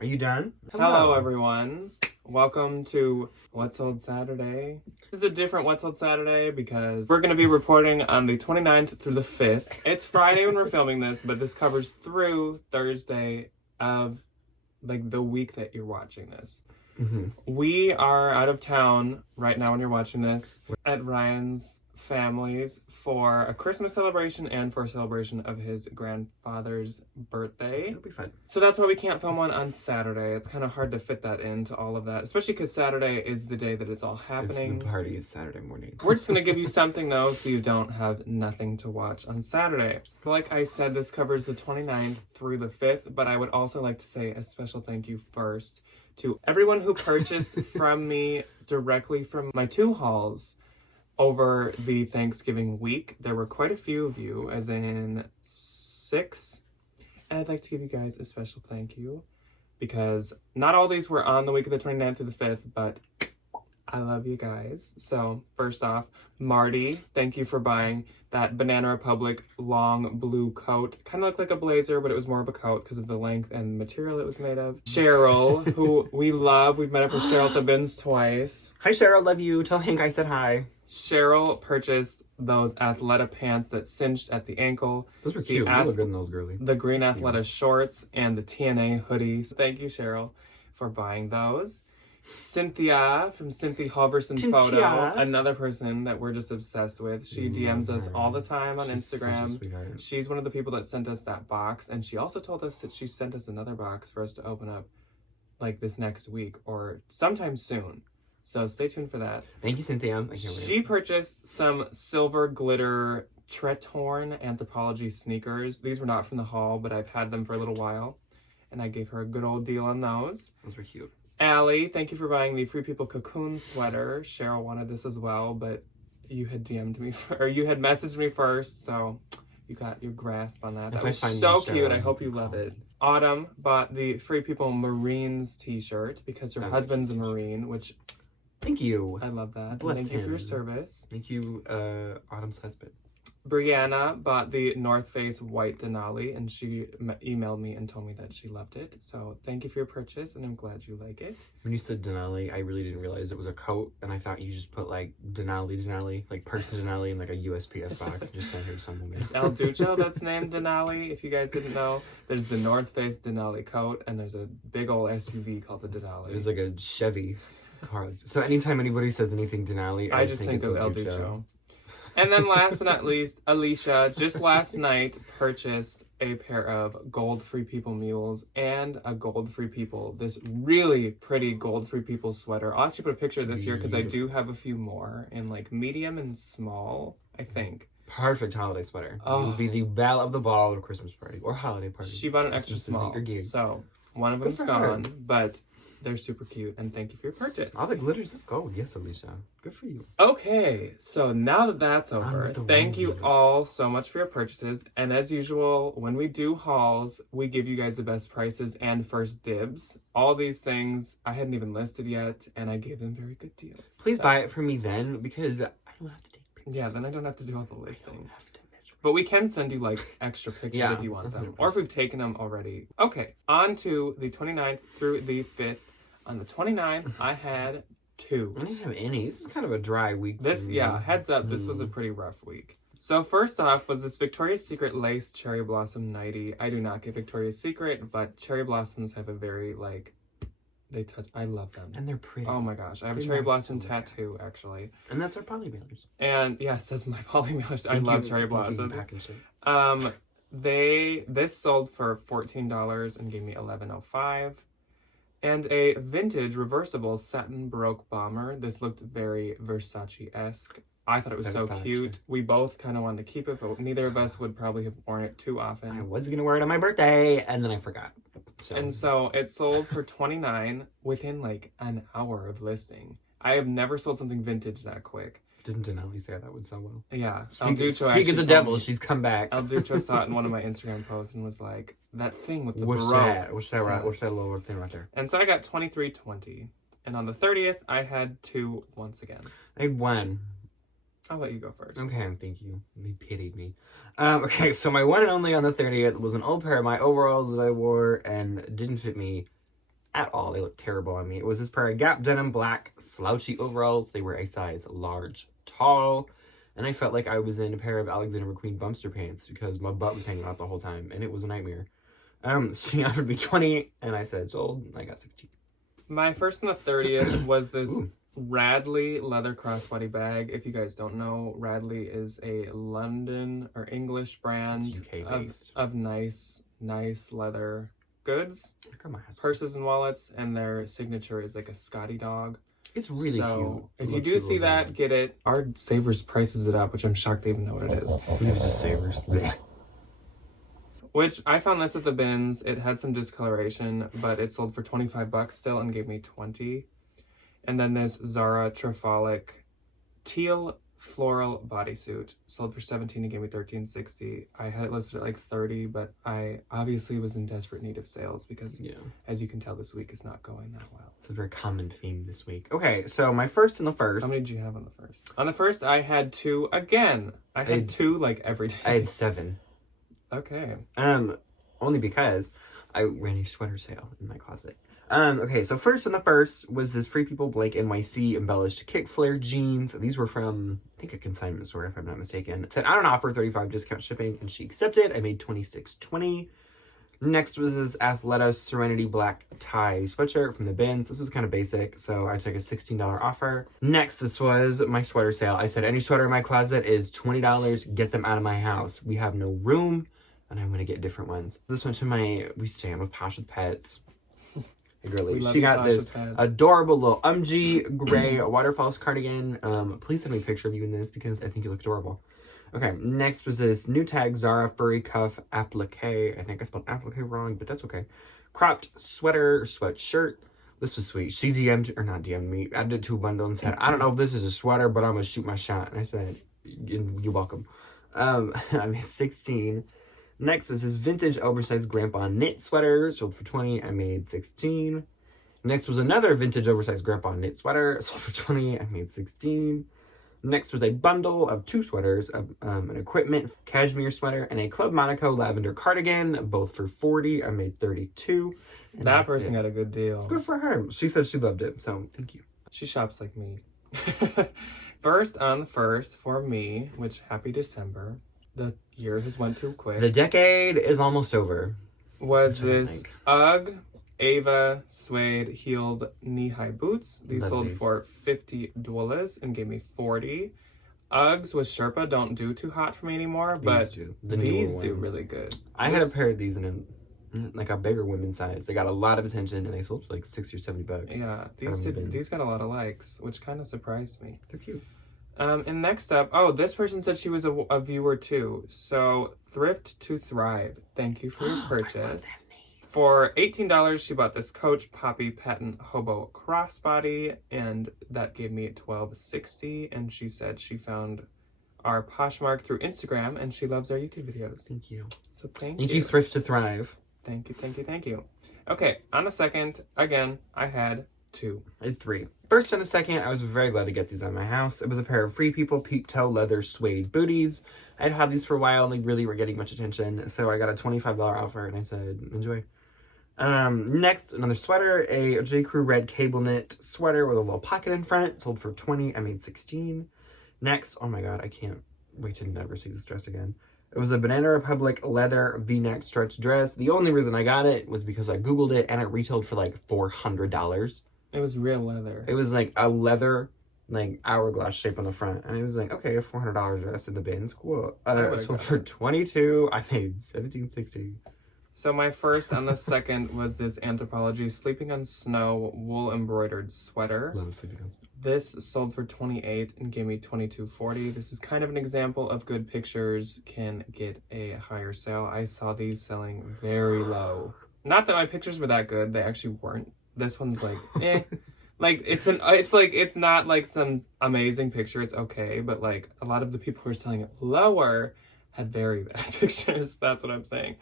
Are you done? Hello, everyone. Welcome to What's Sold Saturday. This is a different What's Sold Saturday because we're going to be reporting on the 29th through the 5th. It's Friday when we're filming this, but this covers through Thursday of the week that you're watching this. Mm-hmm. We are out of town right now when you're watching this at Ryan's family's for a Christmas celebration and for a celebration of his grandfather's birthday. It'll be fun. So that's why we can't film one on Saturday. It's kind of hard to fit that into all of that, especially because Saturday is the day that it's all happening. The party is Saturday morning. We're just going to give you something, though, so you don't have nothing to watch on Saturday. Like I said, this covers the 29th through the 5th, but I would also like to say a special thank you first to everyone who purchased from me directly from my two hauls over the Thanksgiving week. There were quite a few of you, as in 6. And I'd like to give you guys a special thank you because not all these were on the week of the 29th through the 5th, but I love you guys. So first off, Marty, thank you for buying that Banana Republic long blue coat. Kind of looked like a blazer, but it was more of a coat because of the length and material it was made of. Cheryl, who we love. We've met up with Cheryl at the bins twice. Hi, Cheryl. Love you. Tell Hank I said hi. Cheryl purchased those Athleta pants that cinched at the ankle. Those were cute. You look good in those, girly. The green Athleta shorts and the TNA hoodies. Thank you, Cheryl, for buying those. Cynthia from Cynthia Hoverson Photo, another person that we're just obsessed with. She DMs us all the time on Instagram. She's one of the people that sent us that box, and she also told us that she sent us another box for us to open up this next week or sometime soon. So stay tuned for that. Thank you, Cynthia. I can't wait. She purchased some silver glitter Tretorn Anthropologie sneakers. These were not from the haul, but I've had them for a little while, and I gave her a good old deal on those. Those were cute. Allie, thank you for buying the Free People cocoon sweater. Cheryl wanted this as well, but you had DM'd me, or you had messaged me first, so you got your grasp on that. That was so cute. I hope you love it. Autumn bought the Free People Marines t-shirt because her husband's a Marine, which... Thank you. I love that. Bless Thank him. you for your service. Thank you, Autumn's husband. Brianna bought the North Face white Denali, and she emailed me and told me that she loved it. So thank you for your purchase, and I'm glad you like it. When you said Denali, I really didn't realize it was a coat, and I thought you just put Denali, like person Denali in like a USPS box and just sent her something. There's El Ducho that's named Denali. If you guys didn't know, there's the North Face Denali coat, and there's a big old SUV called the Denali. There's like a Chevy car. So anytime anybody says anything Denali, I just think of El Ducho. And then last but not least, Alicia just last night purchased a pair of gold Free People mules and a gold Free People, this really pretty gold Free People sweater. I'll actually put a picture of this here because I do have a few more in medium and small, I think. Perfect holiday sweater. Oh. It would be the belle of the ball of a Christmas party or holiday party. She bought an extra small, so one of them's gone, but they're super cute, and thank you for your purchase. All the glitters is gold. Yes, Alicia. Good for you. Okay, so now that that's over, thank you all so much for your purchases. And as usual, when we do hauls, we give you guys the best prices and first dibs. All these things I hadn't even listed yet, and I gave them very good deals. Please buy it for me then, because I don't have to take pictures. Yeah, then I don't have to do all the listing. But we can send you extra pictures if you want them, 100%. Or if we've taken them already. Okay, on to the 29th through the 5th. On the 29th, I had 2. I didn't have any. This is kind of a dry week. Heads up, this was a pretty rough week. So first off was this Victoria's Secret Lace Cherry Blossom nightie. I do not get Victoria's Secret, but Cherry Blossoms have a very, I love them. And they're pretty. Oh my gosh, I have a Cherry Blossom tattoo, actually. And that's our poly mailers. And yes, that's my poly mailers. I love Cherry Blossoms. This sold for $14 and gave me $11.05. And a vintage reversible satin Baroque bomber. This looked very Versace-esque. I thought it was so cute. We both kind of wanted to keep it, but neither of us would probably have worn it too often. I was going to wear it on my birthday, and then I forgot. And so it sold for $29 within an hour of listing. I have never sold something vintage that quick. Didn't Denali say that would sell well? Yeah. Speak of the devil, she's come back. El Ducho saw it in one of my Instagram posts and was like, that thing with the What's Baroque. What's that little thing right there? And so I got $23.20. And on the 30th, I had 2 once again. I had 1. I'll let you go first. Okay, thank you. He pitied me. Okay, so my one and only on the 30th was an old pair of my overalls that I wore and didn't fit me at all. They look terrible on me. It was this pair of Gap denim black slouchy overalls. They were a size large tall. And I felt like I was in a pair of Alexander McQueen Bumster pants because my butt was hanging out the whole time. And it was a nightmare. She offered me 20 and I said sold. And I got 16. My first and the 30th was this Ooh. Radley leather crossbody bag. If you guys don't know, Radley is a London or English brand It's UK based. of nice leather goods, purses and wallets, and their signature is like a Scotty dog. It's really cute. If you do see that, get it. Our Savers prices it up, which I'm shocked they even know what it is. It was just Savers. Which I found this at the bins. It had some discoloration, but it sold for $25 still and gave me 20. And then this Zara Trifolic teal floral bodysuit sold for 17 and gave me $13.60. I had it listed at like 30, but I obviously was in desperate need of sales because, as you can tell, this week is not going that well. It's a very common theme this week. Okay, so my first and the first. How many did you have on the first? On the first, I had 2 again. I had 2 like every day. I had 7. Okay. Only because I ran a sweater sale in my closet. Okay, so first and the first was this Free People Blank NYC embellished kick flare jeans. These were from, I think, a consignment store, if I'm not mistaken. It said, I don't offer 35 discount shipping, and she accepted. I made $26.20. Next was this Athleta Serenity black tie sweatshirt from the bins. This was kind of basic, so I took a $16 offer. Next, this was my sweater sale. I said, any sweater in my closet is $20. Get them out of my house. We have no room, and I'm going to get different ones. This went to we stand with Posh with Pets. Girly. She got this adorable little gray waterfalls cardigan. Please send me a picture of you in this because I think you look adorable. Okay, next was this new tag Zara furry cuff applique. I think I spelled applique wrong, but that's okay. Cropped sweatshirt. This was sweet. She DM'd me, added it to a bundle and said, I don't know if this is a sweater, but I'm gonna shoot my shot. And I said, you're welcome. I made 16. Next was this vintage oversized grandpa knit sweater, sold for 20. I made 16. Next was another vintage oversized grandpa knit sweater, sold for 20. I made 16. Next was a bundle of 2 sweaters, an equipment cashmere sweater, and a Club Monaco lavender cardigan, both for 40. I made 32. That person got a good deal. Good for her. She said she loved it, so thank you. She shops like me. First on the first for me, which happy December. The year has went too quick. The decade is almost over. Was this UGG Ava suede heeled knee-high boots. These sold for $50 and gave me 40. Uggs with Sherpa don't do too hot for me anymore, but these do really good. I had a pair of these in like a bigger women's size. They got a lot of attention and they sold for like $60 or $70. Yeah, these got a lot of likes, which kind of surprised me. They're cute. And next up, this person said she was a viewer too. So Thrift to Thrive. Thank you for your purchase. For $18, she bought this Coach Poppy Patent Hobo Crossbody, and that gave me $12.60. And she said she found our Poshmark through Instagram, and she loves our YouTube videos. Thank you. So thank you. Thank you, Thrift to Thrive. Thank you, thank you, thank you. Okay, on the second, again, I had 2. I had 3. First and a second, I was very glad to get these out of my house. It was a pair of Free People peep toe leather suede booties. I'd had these for a while, and they really were getting much attention. So I got a $25 offer, and I said, enjoy. Next, another sweater, a J. Crew red cable knit sweater with a little pocket in front, sold for 20. I made 16. Next, oh my god, I can't wait to never see this dress again. It was a Banana Republic leather v-neck stretch dress. The only reason I got it was because I googled it and it retailed for like $400. It was real leather. It was like a leather, like hourglass shape on the front, and it was like, okay, a $400 dress in the bins, cool. Sold for 22. I paid $17.60. So my first and the second was this Anthropologie Sleeping on Snow wool embroidered sweater. Love Sleeping on Snow. This sold for $28 and gave me $22.40. This is kind of an example of good pictures can get a higher sale. I saw these selling very low. Not that my pictures were that good. They actually weren't. This one's like, eh. Like, it's not like some amazing picture. It's okay. But like a lot of the people who are selling it lower had very bad pictures. That's what I'm saying.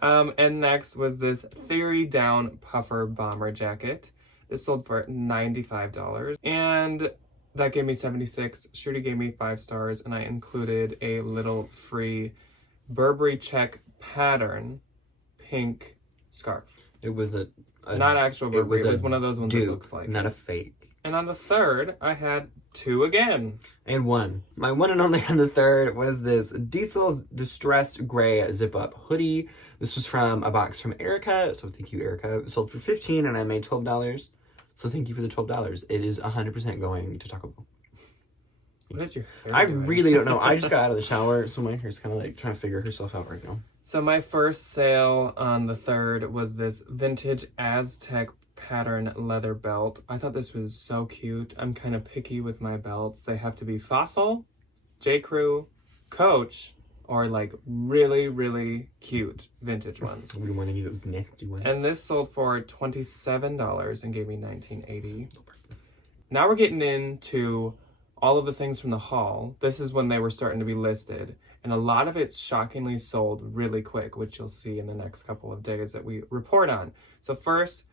And next was this Theory Down Puffer Bomber Jacket. This sold for $95. And that gave me 76. Shruti gave me 5 stars. And I included a little free Burberry check pattern pink scarf. It was a not actual Burberry. It was one of those ones that looks like not it. a fake. And on the third, I had two again. And one. My one and only on the third was this Diesel's Distressed Gray Zip-Up Hoodie. This was from a box from Erica. So thank you, Erica. It sold for $15 and I made $12. So thank you for the $12. It is 100% going to Taco Bell. What is your hair I doing? really don't know. I just got out of the shower, so my hair's kind of like trying to figure herself out right now. So my first sale on the third was this vintage Aztec pattern leather belt. I thought this was so cute. I'm kind of picky with my belts. They have to be Fossil, J. Crew, Coach, or like really, really cute vintage ones. We want any of those nasty ones. And this sold for $27 and gave me $19.80. Now we're getting into all of the things from the haul. This is when they were starting to be listed. And a lot of it's shockingly sold really quick, which you'll see in the next couple of days that we report on. So first,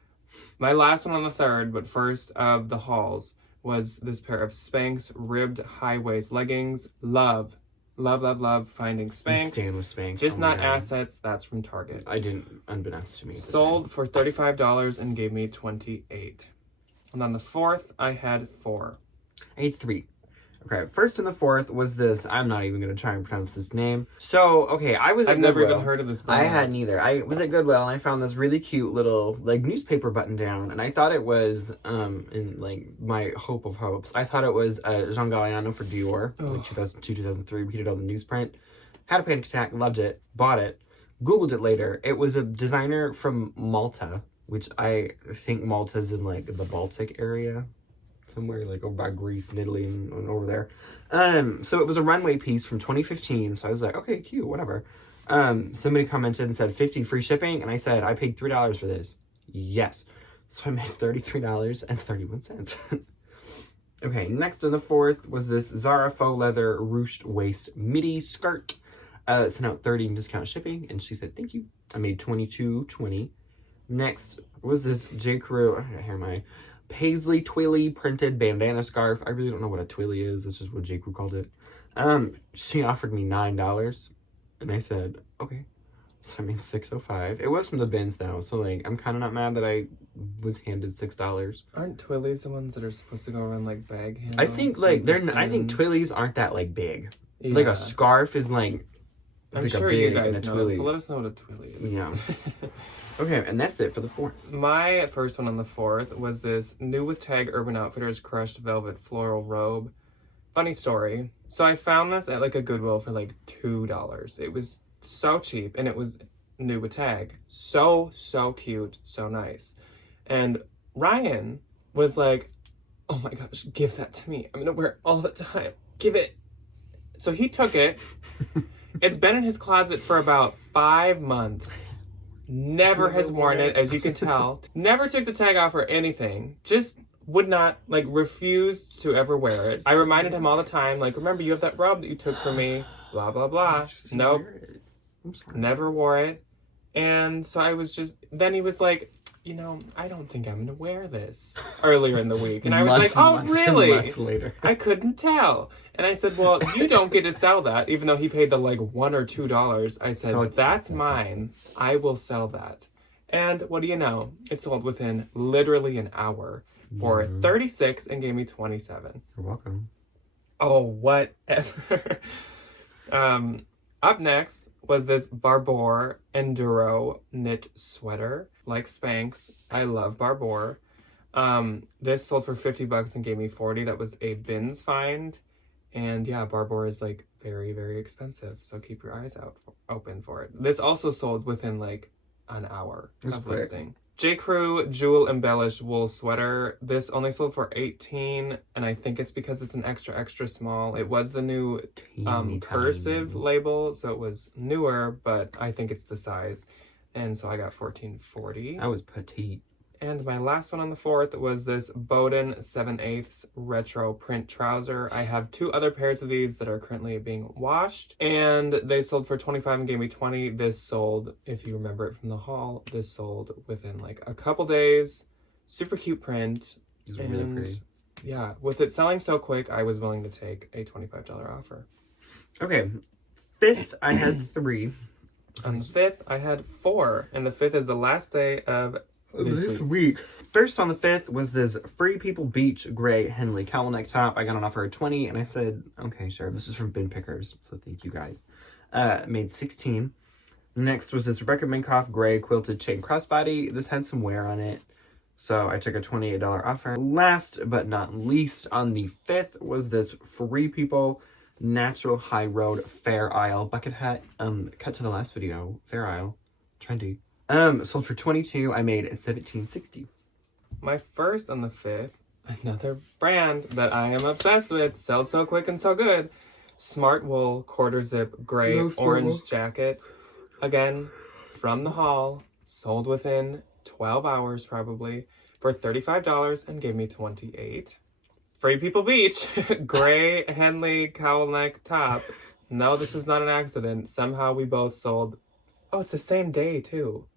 my last one on the third, but first of the hauls, was this pair of Spanx ribbed high-waist leggings. Love finding Spanx. Stand with Spanx. Just not assets. That's from Target. I didn't, unbeknownst to me. Sold for $35 and gave me $28. And on the fourth, I had four. I had three. Okay, first and the fourth was this. I'm not even going to try and pronounce this name. So, okay, I was at I've never Goodwill. even heard of this brand. I hadn't either. I was at Goodwill and I found this really cute little, like, newspaper button down. And I thought it was, in, like, my hope of hopes, I thought it was Jean Galliano for Dior, like 2002, 2003. He did all the newsprint. Had a panic attack, loved it, bought it, Googled it later. It was a designer from Malta, which I think Malta's in, like, the Baltic area. Somewhere like over by Greece and Italy and over there. So it was a runway piece from 2015. So I was like, okay, cute, whatever. Somebody commented and said 50 free shipping. And I said, I paid $3 for this. Yes. So I made $33.31. Okay, next on the fourth was this Zara faux leather ruched waist midi skirt. Sent out 30 in discount shipping. And she said, thank you. I made $22.20. Next was this J. Crew. I hear my Paisley Twilly printed bandana scarf. I really don't know what a Twilly is. This is what J. Crew called it. She offered me $9, and I said, okay. So I made $6.05. It was from the bins though, so like I'm kind of not mad that I was handed $6. Aren't Twillies the ones that are supposed to go around like bag handles? I think like I think Twillies aren't that like big. Yeah. Like a scarf is like. I'm like sure a big you guys know. Twilly. So let us know what a Twilly is. Yeah. Okay, and that's it for the fourth. My first one on the fourth was this New with Tag Urban Outfitters crushed velvet floral robe. Funny story. So I found this at like a Goodwill for like $2. It was so cheap and it was New with Tag. So cute, so nice. And Ryan was like, oh my gosh, give that to me. I'm gonna wear it all the time. Give it. So he took it. It's been in his closet for about 5 months. Never has worn it, as you can tell. Never took the tag off or anything. Just would not, like, refused to ever wear it. I reminded him all the time, like, remember, you have that robe that you took from me, blah, blah, blah. Nope. Never wore it. And so I was just, then he was like, you know, I don't think I'm going to wear this earlier in the week. And I was like, oh, really? Months later. I couldn't tell. And I said, well, you don't get to sell that, even though he paid the like $1 or $2. I said, so that's mine. I will sell that. And what do you know? It sold within literally an hour for $36 and gave me $27. You're welcome. Oh, whatever. Up next was this Barbour Enduro knit sweater. Like Spanx, I love Barbour. This sold for $50 and gave me $40. That was a bins find. And yeah, Barbour is like very, very expensive. So keep your eyes open for it. This also sold within like an hour of listing. J. Crew jewel embellished wool sweater. This only sold for $18, and I think it's because it's an extra small. It was the new cursive label, so it was newer, but I think it's the size. And so I got $14.40. I was petite. And my last one on the fourth was this Bowden 7/8 retro print trouser. I have 2 other pairs of these that are currently being washed, and they sold for $25 and gave me $20. This sold, if you remember it from the haul, this sold within like a couple days. Super cute print. It's really pretty. Yeah, with it selling so quick, I was willing to take a $25 offer. Okay, fifth, I had 3. On the 5th, I had 4. And the 5th is the last day of this week. First on the 5th was this Free People Beach gray Henley cowl neck top. I got an offer at 20 and I said, okay, sure. This is from Bin Pickers, so thank you guys. Made 16. Next was this Rebecca Minkoff gray quilted chain crossbody. This had some wear on it, so I took a $28 offer. Last but not least, on the 5th was this Free People Natural High Road Fair Isle bucket hat. Cut to the last video. Fair Isle. Trendy. Sold for 22. I made $17.60. My first on the 5th, another brand that I am obsessed with, sells so quick and so good. Smart Wool quarter zip gray orange jacket. Again, from the haul, sold within 12 hours probably for $35 and gave me $28. Free People Beach, gray Henley cowl neck top. No, this is not an accident. Somehow we both sold. Oh, it's the same day too.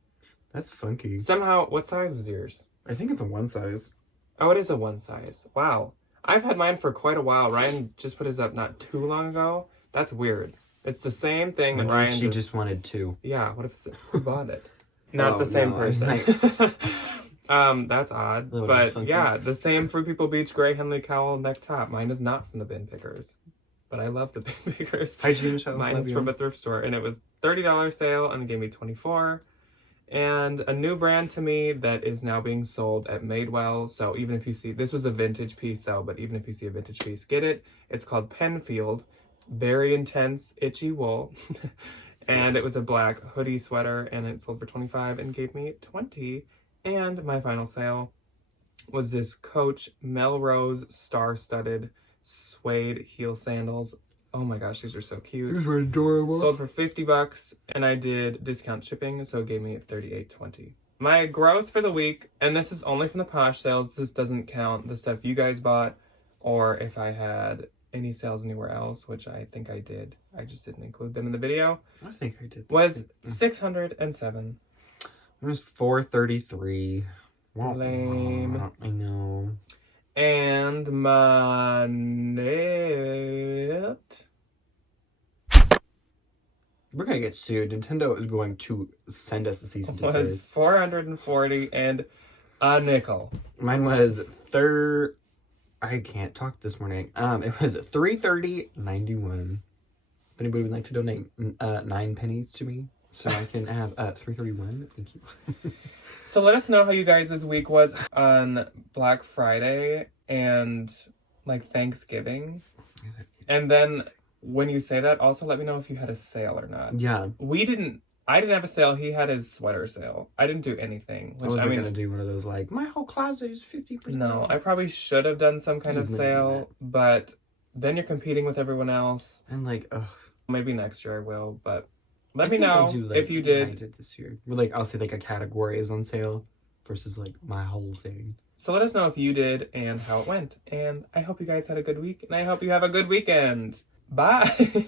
That's funky. Somehow, what size was yours? I think it's a one size. Oh, it is a one size. Wow. I've had mine for quite a while. Ryan just put his up not too long ago. That's weird. It's the same thing that Ryan just wanted 2. Yeah, what if it's who bought it? Not the same person. That's odd. But yeah, the same Free People Beach gray Henley cowl neck top. Mine is not from the Bin Pickers. But I love the Bin Pickers. Mine is from a thrift store. And it was $30 sale and it gave me $24. And a new brand to me that is now being sold at Madewell. So even if you see, this was a vintage piece though, but even if you see a vintage piece, get it. It's called Penfield. Very intense, itchy wool. And it was a black hoodie sweater and it sold for $25 and gave me $20. And my final sale was this Coach Melrose star-studded suede heel sandals. Oh my gosh, these are so cute. These were adorable. Sold for $50 and I did discount shipping, so it gave me $38.20. My gross for the week, and this is only from the Posh sales, this doesn't count the stuff you guys bought or if I had any sales anywhere else, which I think I did. I just didn't include them in the video. I think I did. Was $607. It was $433. Lame. I know. And my net. We're gonna get sued. Nintendo is going to send us a cease and Was desist. $440 and a nickel. Mine was I can't talk this morning. It was $330.91. If anybody would like to donate 9 pennies to me, so I can have $331. Thank you. So let us know how you guys' week was on Black Friday and like Thanksgiving. And then when you say that, also let me know if you had a sale or not. Yeah. I didn't have a sale. He had his sweater sale. I didn't do anything. Which, I wasn't going to do one of those like, my whole closet is 50%. No, I probably should have done some kind of sale, but then you're competing with everyone else. And like, ugh. Maybe next year I will, but let me know if you did. I did this year. Or like, I'll say like a category is on sale versus like my whole thing. So let us know if you did and how it went. And I hope you guys had a good week, and I hope you have a good weekend. Bye.